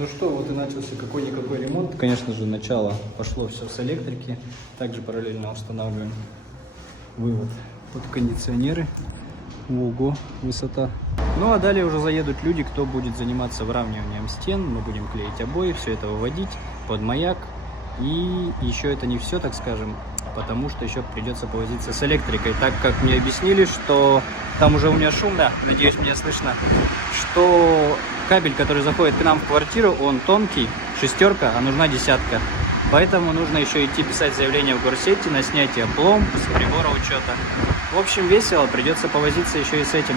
Ну что, вот и начался какой-никакой ремонт. Конечно же, начало пошло все с электрики. Также параллельно устанавливаем вывод под кондиционеры. Ого, высота. Ну а далее уже заедут люди, кто будет заниматься выравниванием стен. Мы будем клеить обои, все это выводить под маяк. И еще это не все, так скажем, потому что еще придется повозиться с электрикой, так как мне объяснили, что там уже у меня шумно, надеюсь, меня слышно, что кабель, который заходит к нам в квартиру, он тонкий, 6, а нужна 10. Поэтому нужно еще идти писать заявление в горсети на снятие пломб с прибора учета. В общем, весело, придется повозиться еще и с этим.